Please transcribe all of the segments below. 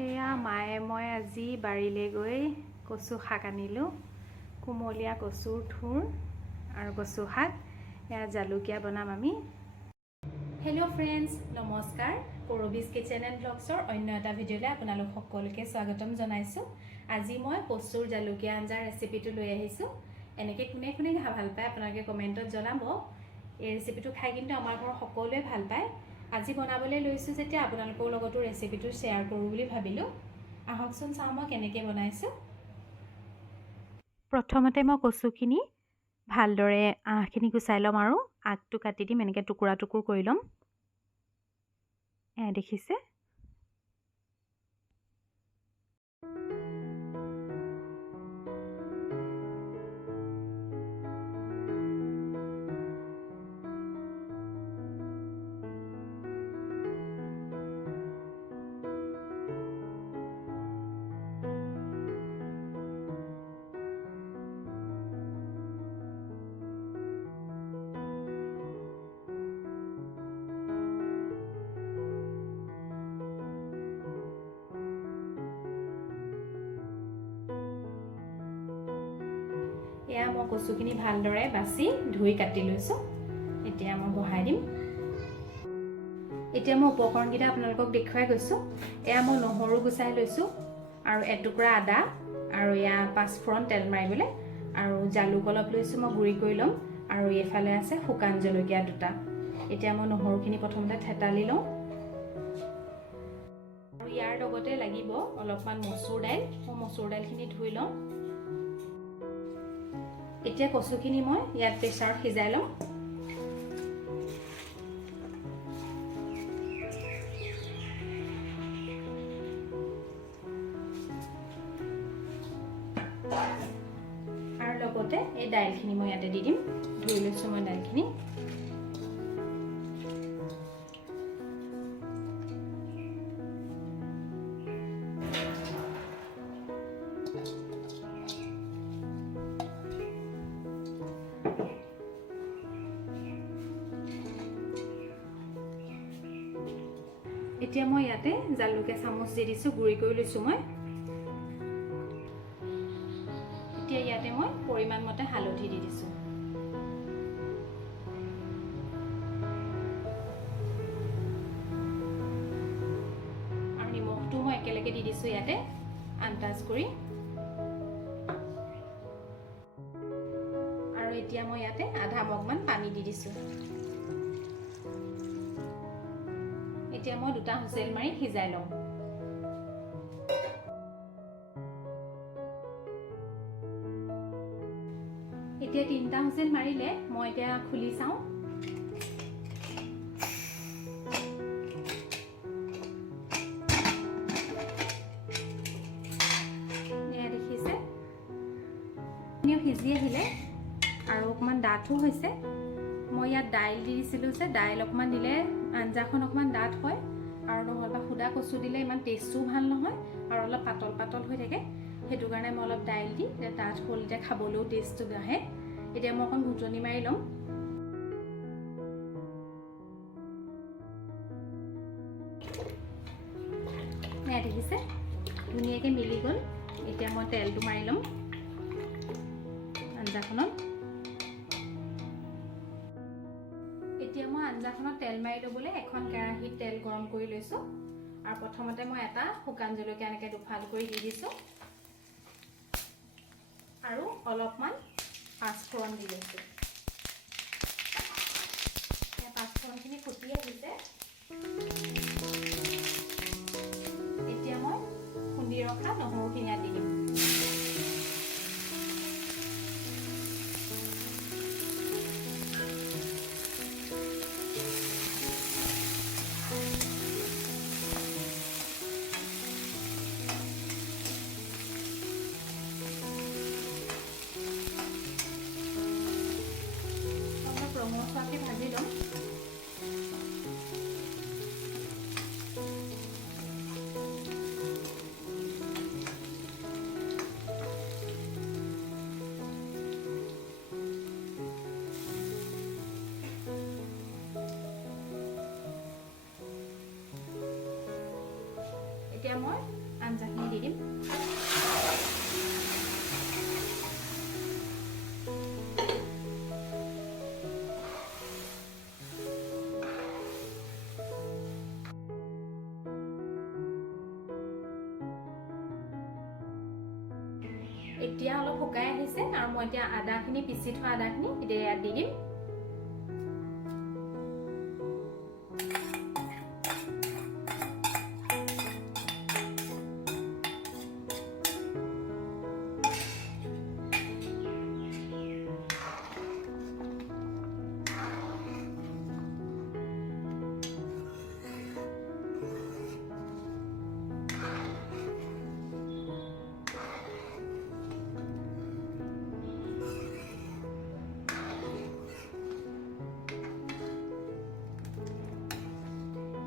এয়া মায়ে মই আজি বাৰীলৈ গৈ কচু শাক আনিলোঁ। কুমলীয়া কচুৰ থুৰ আৰু কচু শাক, এয়া জালুকীয়া বনাম আমি। হেল্ল' ফ্ৰেণ্ডছ, নমস্কাৰ। কৰবীজ কিচেন এণ্ড ব্লগছৰ অন্য এটা ভিডিঅ'লৈ আপোনালোক সকলোকে স্বাগতম জনাইছোঁ। আজি মই কচুৰ জালুকীয়া আঞ্জাৰ ৰেচিপিটো লৈ আহিছোঁ। এনেকৈ কোনে কোনে ভাল পায় আপোনালোকে কমেণ্টত জনাব। এই ৰেচিপিটো খাই কিন্তু আমাৰ ঘৰৰ সকলোৱে ভাল পায়। আজি বনাবলৈ লৈছোঁ যেতিয়া আপোনালোকৰ লগতো ৰেচিপিটো শ্বেয়াৰ কৰোঁ বুলি ভাবিলোঁ। আহকচোন চাওঁ মই কেনেকৈ বনাইছোঁ। প্ৰথমতে মই কচুখিনি ভালদৰে আঁহখিনি গুচাই ল'ম আৰু আগটো কাটি দিম। এনেকৈ টুকুৰা টুকুৰ কৰি ল'ম। দেখিছে? এয়া মই কচুখিনি ভালদৰে বাছি ধুই কাটি লৈছোঁ। এতিয়া মই বহাই দিম। এতিয়া মই উপকৰণকেইটা আপোনালোকক দেখুৱাই গৈছোঁ। এয়া মই নহৰু গুচাই লৈছোঁ আৰু এটুকুৰা আদা আৰু এয়া পাঁচফোৰণ তেল মাৰিবলৈ, আৰু জালুক অলপ লৈছোঁ মই গুড়ি কৰি ল'ম, আৰু এইফালে আছে শুকান জলকীয়া দুটা। এতিয়া মই নহৰুখিনি প্ৰথমতে থেতালি লওঁ, আৰু ইয়াৰ লগতে লাগিব অলপমান মচুৰ দাইল। মই মচুৰ দাইলখিনি ধুই লওঁ। এতিয়া কচুখিনি মই ইয়াত প্ৰেছাৰত সিজাই লওঁ। আৰু লগতে এই দাইলখিনি মই ইয়াতে দি দিম। ধুই লৈছোঁ মই দাইলখিনি। এতিয়া মই ইয়াতে জালুক এচামুচ দি দিছোঁ, গুড়ি কৰি লৈছোঁ মই। এতিয়া ইয়াতে মই পৰিমাণ মতে হালধি দি দিছোঁ। আৰু নিমখটো মই একেলগে দি দিছোঁ ইয়াতে আন্দাজ কৰি। আৰু এতিয়া মই ইয়াতে আধা মগমান পানী দি দিছোঁ। এতিয়া মই দুটা হুইচেল মাৰি সিজাই লওঁ। এতিয়া তিনিটা হুইচেল মাৰিলে মই এতিয়া খুলি চাওঁ। এয়া দেখিছে, সিজি আহিলে আৰু অকণমান ডাঠো হৈছে। মই ইয়াত দাইল দি দিছিলোঁ যে, দাইল অকণমান দিলে আঞ্জাখন অকণমান ডাঠ হয়, আৰু নহ'বা সুদা কচু দিলে ইমান টেষ্টো ভাল নহয় আৰু অলপ পাতল পাতল হৈ থাকে। সেইটো কাৰণে মই অলপ দাইল দি ডাঠ হ'ল, এতিয়া খাবলৈও টেষ্টটো আহে। এতিয়া মই অকণ ঘুটনি মাৰি ল'ম। দেখিছে ধুনীয়াকৈ মিলি গ'ল। এতিয়া মই তেলটো মাৰি ল'ম আঞ্জাখনত। এতিয়া মই আঞ্জাখনত তেল মাৰি ল'বলৈ এখন কেৰাহীত তেল গৰম কৰি লৈছোঁ, আৰু প্ৰথমতে মই এটা শুকান জলকীয়া এনেকৈ দুফাল কৰি দি দিছোঁ, আৰু অলপমান পাঁচফোৰণ দি লৈছোঁ। পাঁচফোৰণখিনি ফুটি আহিছে। এতিয়া মই খুন্দি ৰখা নহৰুখিনি ইয়াত দি দিম। ৰঙচুৱাকৈ ভাজি ল'ম। এতিয়া মই আঞ্জাখিনি দি দিম। এতিয়া অলপ শুকাই আহিছে আৰু মই এতিয়া আদাখিনি পিচি থোৱা আদাখিনি এতিয়া ইয়াত দি দিম।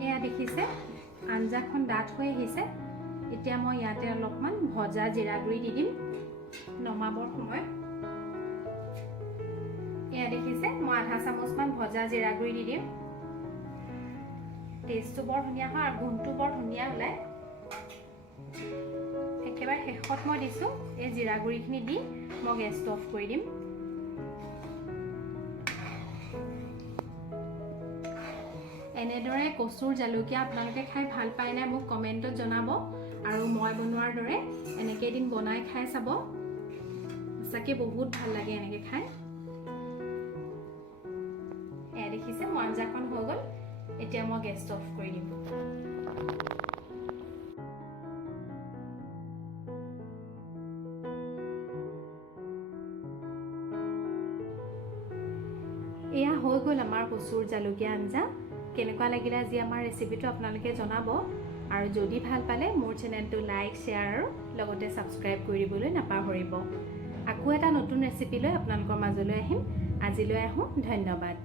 এয়া দেখিছে আঞ্জাখন ডাঠ হৈ আহিছে। এতিয়া মই ইয়াতে অলপমান ভজা জিৰা গুড়ি দি দিম নমাবৰ সময়ত। এয়া দেখিছে মই আধা চামুচমান ভজা জিৰা গুড়ি দি দিম। টেষ্টটো বৰ ধুনীয়া হয় আৰু গোন্ধটো বৰ ধুনীয়া ওলায়। একেবাৰে শেষত মই দিছোঁ এই জিৰা গুড়িখিনি দি মই গেছটো অফ কৰি দিম। এনেদৰে কচুৰ জালুকীয়া আপোনালোকে খাই ভাল পায় নাই মোক কমেণ্টত জনাব আৰু মই বনোৱাৰ দৰে এনেকৈ এদিন বনাই খাই চাব। সঁচাকৈ বহুত ভাল লাগে এনেকৈ খাই। এয়া দেখিছে মোৰ আঞ্জাখন হৈ গ'ল। এতিয়া মই গেছটো অফ কৰি দিম। এয়া হৈ গ'ল আমাৰ কচুৰ জালুকীয়া আঞ্জা। কেনেকুৱা লাগিলে আজি আমাৰ ৰেচিপিটো আপোনালোকে জনাব আৰু যদি ভাল পালে মোৰ চেনেলটো লাইক শ্বেয়াৰ আৰু লগতে ছাবস্ক্ৰাইব কৰি দিবলৈ নাপাহৰিব। আকৌ এটা নতুন ৰেচিপি লৈ আপোনালোকৰ মাজলৈ আহিম। আজিলৈ আহোঁ, ধন্যবাদ।